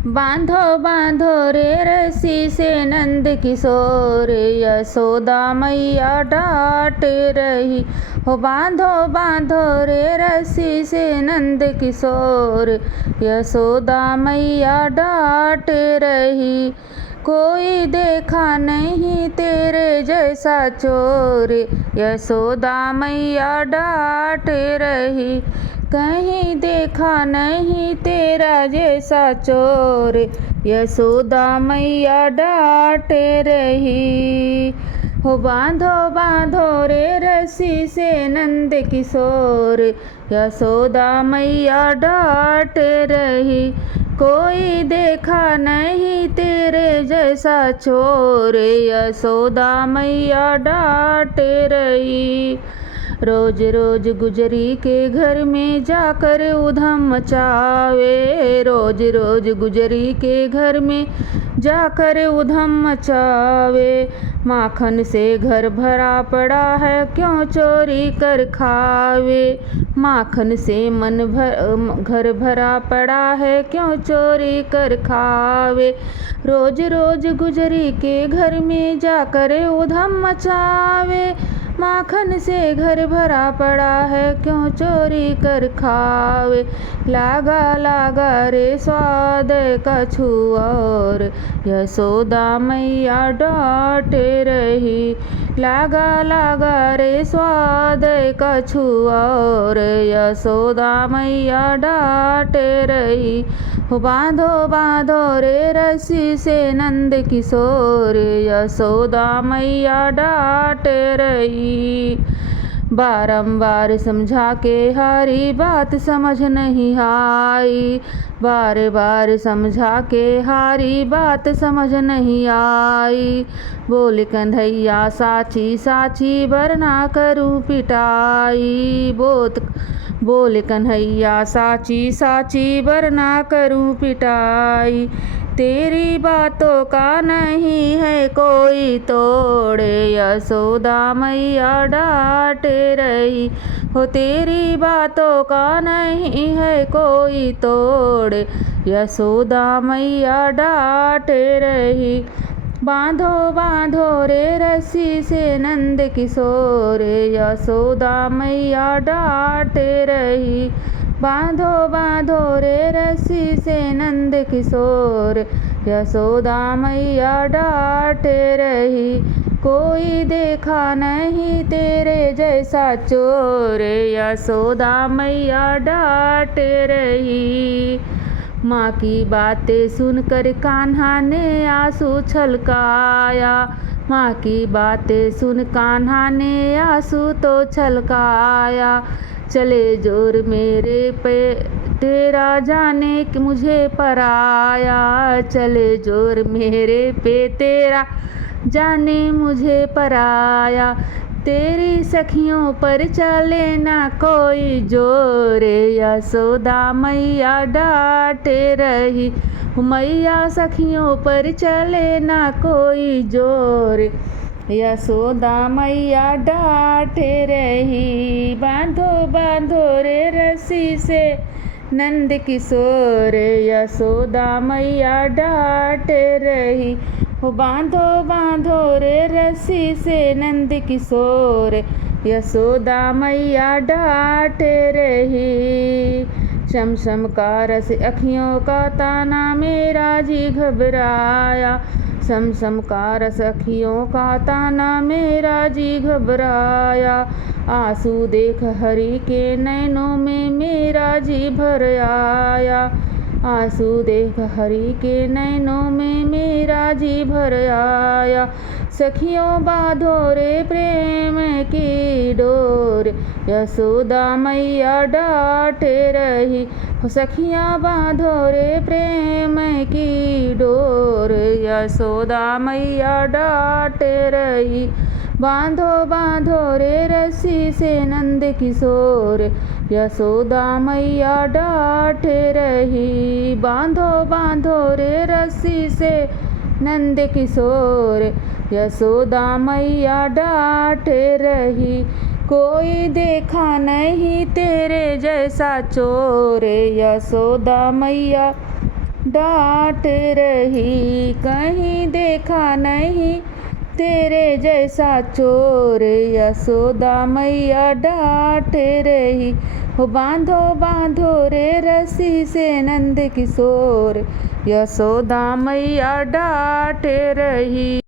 बांधो बांधो रे रस्सी से नंद किशोर, यशोदा मैया डांट रही। हो बांधो बांधो रे रस्सी से नंद किशोर, यशोदा मैया डांट रही। कोई देखा नहीं तेरे जैसा चोर, यशोदा मैया डांट रही। कहीं देखा नहीं तेरा जैसा चोर, यशोदा मैया डांट रही। हो बांधो बांधो रे रस्सी से नंद किशोर, यशोदा मैया डांट रही। कोई देखा नहीं तेरे जैसा चोर, यशोदा मैया डांट रही। रोज रोज गुजरी के घर में जाकर उधम मचावे, रोज रोज गुजरी के घर में जाकर उधम मचावे। माखन से घर भरा पड़ा है क्यों चोरी कर खावे, माखन से घर भरा पड़ा है क्यों चोरी कर खावे। रोज रोज गुजरी के घर में जाकर उधम मचावे, माखन से घर भरा पड़ा है क्यों चोरी कर खावे। लागा लागा रे स्वाद का छुआर, यशोदा मैया डांट रही। लागा लागा रे स्वाद का छुआर, यशोदा मैया डांट रही। हो बांधो बांधो रे रस्सी से नंद किशोर, यशोदा मैया डांट रही। बारंबार समझा के हारी बात समझ नहीं आई, बार बार समझा के हारी बात समझ नहीं आई। बोल कन्हैया साची साची वरना करूं पिटाई, बोल कन्हैया साची साची वरना करूं पिटाई। तेरी बातों का नहीं है कोई तोड़, यशोदा मैया डांट रही। हो तेरी बातों का नहीं है कोई तोड़, यशोदा मैया डांट रही। बांधो बांधो रे रस्सी से नंद किशोर, यशोदा मैया डांट रही। बांधो बांधो रे रस्सी से नंद किशोर, यशोदा मैया डांट रही। कोई देखा नहीं तेरे जैसा चोर, यशोदा मैया डांट रही। माँ की बातें सुनकर कान्हा ने आंसू छलकाया, माँ की बातें सुन कान्हा ने आंसू तो छलकाया। चले जोर मेरे पे तेरा जाने कि मुझे पराया, चले जोर मेरे पे तेरा जाने मुझे पराया। तेरी सखियों पर चले ना कोई जोर, यशोदा मैया डांट रही। मैया सखियों पर चले ना कोई जोर, यशोदा मैया डांट रही। बांधो बांधो रे रस्सी से नंद किशोर, यशोदा मैया डांट रही। हो बांधो बांधो रे रस्सी से नंद किशोर, यशोदा मैया डांट रही। शमशम का रस अखियों का ताना मेरा जी घबराया, शमशम का रस अखियों का ताना मेरा जी घबराया। आंसू देख हरि के नैनों में मेरा जी भर आया, आंसू देख हरि के नैनों में मेरा जी भर आया। सखियों बांधो रे प्रेम की डोर, यशोदा मैया डांट रही। सखियाँ बांधो रे प्रेम की डोर, यशोदा मैया डांट रही। बांधो बांधो रे रस्सी से नंद किशोर, यशोदा मैया डांट रही। बांधो बांधो रे रस्सी से नंद किशोर, यशोदा मैया डांट रही। कोई देखा नहीं तेरे जैसा चोर, यशोदा मैया डांट रही। कहीं देखा नहीं तेरे जैसा चोर, यशोदा मैया डांट रही। हो बांधो बांधो रे रस्सी से नंद किशोर, यशोदा मैया डांट रही।